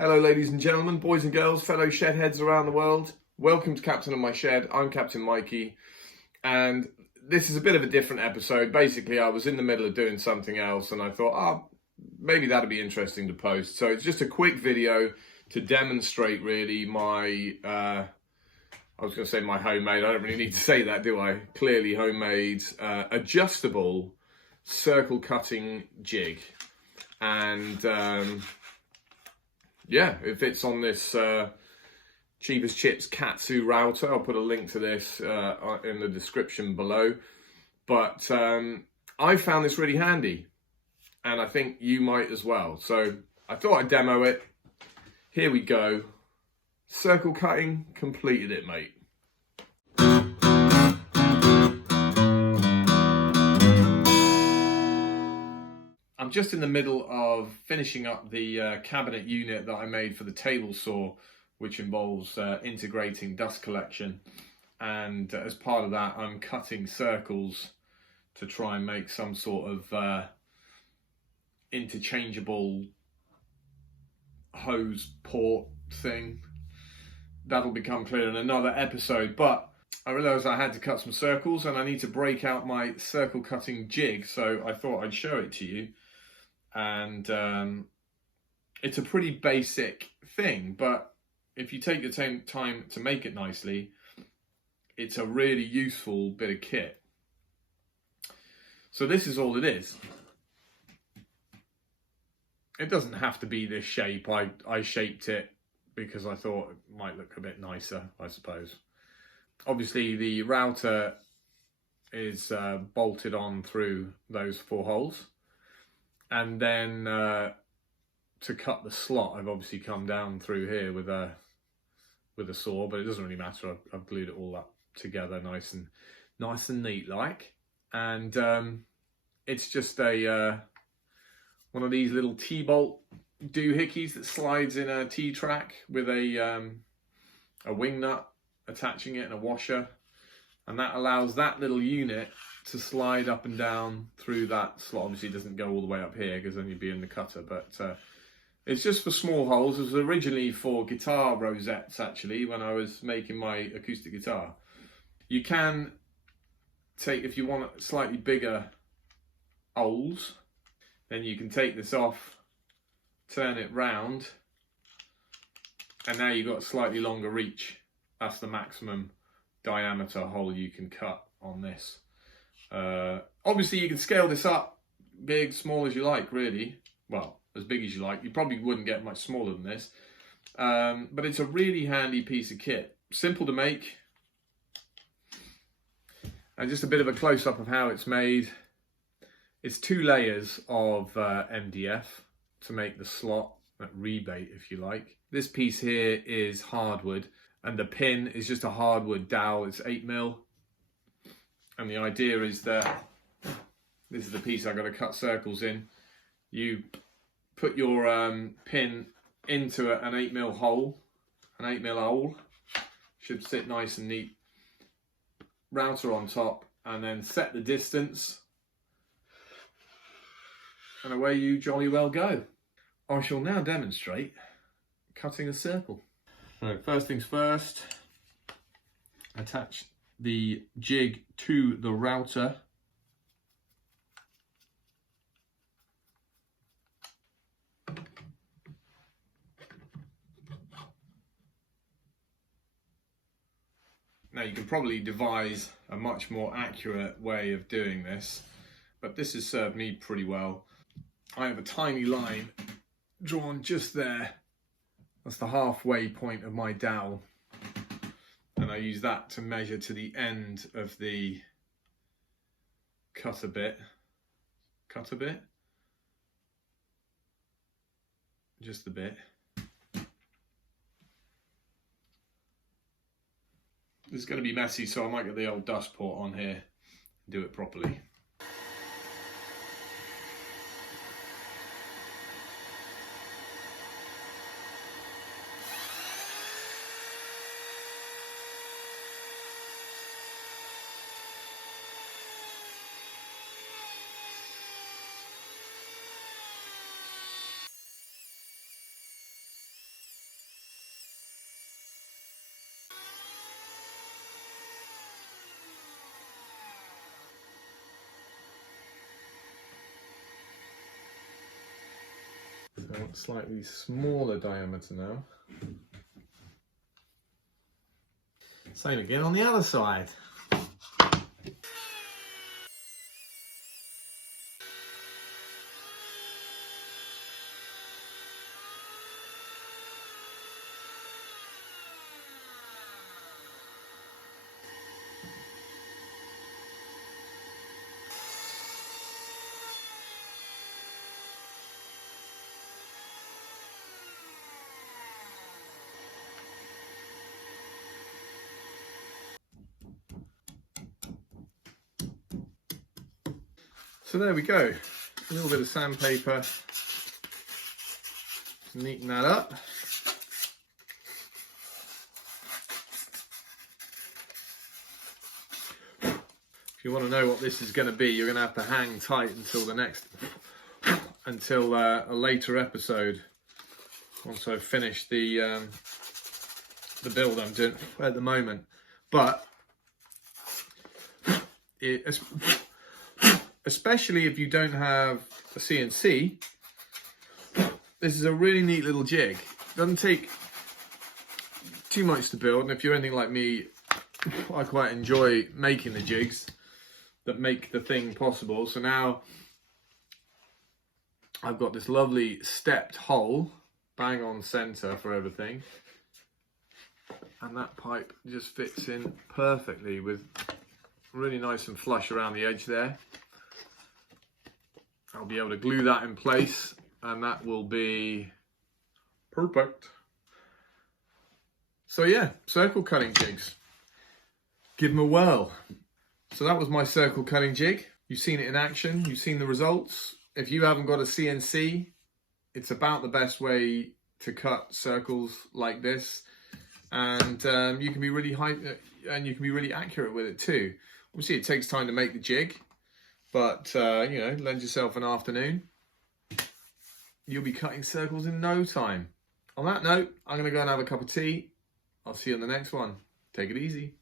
Hello ladies and gentlemen, boys and girls, fellow shed heads around the world. Welcome to Captain of My Shed. I'm Captain Mikey, and this is a bit of a different episode. Basically, I was in the middle of doing something else and I thought, maybe that'd be interesting to post. So it's just a quick video to demonstrate really my, I was going to say my homemade, I don't really need to say that, do I? Clearly homemade, adjustable circle cutting jig. And yeah, it fits on this Cheap as Chips Katsu router. I'll put a link to this in the description below. But I found this really handy, and I think you might as well. So I thought I'd demo it. Here we go. Circle cutting, completed it, mate. I'm just in the middle of finishing up the cabinet unit that I made for the table saw, which involves integrating dust collection. And as part of that, I'm cutting circles to try and make some sort of interchangeable hose port thing. That'll become clear in another episode, but I realised I had to cut some circles and I need to break out my circle cutting jig, so I thought I'd show it to you. And it's a pretty basic thing, but if you take the time to make it nicely, it's a really useful bit of kit. So this is all it is. It doesn't have to be this shape. I shaped it because I thought it might look a bit nicer, I suppose. Obviously the router is bolted on through those 4 holes. And then to cut the slot, I've obviously come down through here with a saw, but it doesn't really matter. I've glued it all up together nice and neat like. And it's just a one of these little T-bolt doohickeys that slides in a T-track with a wing nut attaching it and a washer, and that allows that little unit to slide up and down through that slot. Obviously it doesn't go all the way up here because then you'd be in the cutter, but it's just for small holes. It was originally for guitar rosettes, actually, when I was making my acoustic guitar. You can take, if you want slightly bigger holes, then you can take this off, turn it round, and now you've got a slightly longer reach. That's the maximum diameter hole you can cut on this. Obviously you can scale this up, big, small as you like, really. Well, as big as you like. You probably wouldn't get much smaller than this. But it's a really handy piece of kit. Simple to make. And just a bit of a close-up of how it's made. It's 2 layers of MDF to make the slot, that rebate if you like. This piece here is hardwood, and the pin is just a hardwood dowel. It's 8mm. And the idea is that this is the piece I've got to cut circles in. You put your pin into an 8mm hole. An 8mm hole should sit nice and neat. Router on top, and then set the distance. And away you jolly well go. I shall now demonstrate cutting a circle. So first things first, attach the jig to the router. Now you can probably devise a much more accurate way of doing this, but this has served me pretty well. I have a tiny line drawn just there. That's the halfway point of my dowel. And I use that to measure to the end of the cutter bit. Just a bit. This is going to be messy, so I might get the old dust port on here and do it properly. slightly smaller diameter now. Same again on the other side. So there we go, a little bit of sandpaper to neaten that up. If you want to know what this is going to be, you're going to have to hang tight until a later episode, once I've finished the build I'm doing at the moment. But especially if you don't have a CNC, this is a really neat little jig. It doesn't take too much to build, and if you're anything like me, I quite enjoy making the jigs that make the thing possible. So now I've got this lovely stepped hole, bang on center for everything, and that pipe just fits in perfectly with really nice and flush around the edge there. I'll be able to glue that in place, and that will be perfect. So yeah, circle cutting jigs, give them a whirl. So that was my circle cutting jig. You've seen it in action, you've seen the results. If you haven't got a CNC, it's about the best way to cut circles like this, and you can be really really accurate with it too. Obviously it takes time to make the jig, but you know, lend yourself an afternoon, you'll be cutting circles in no time. On that note, I'm going to go and have a cup of tea. I'll see you on the next one. Take it easy.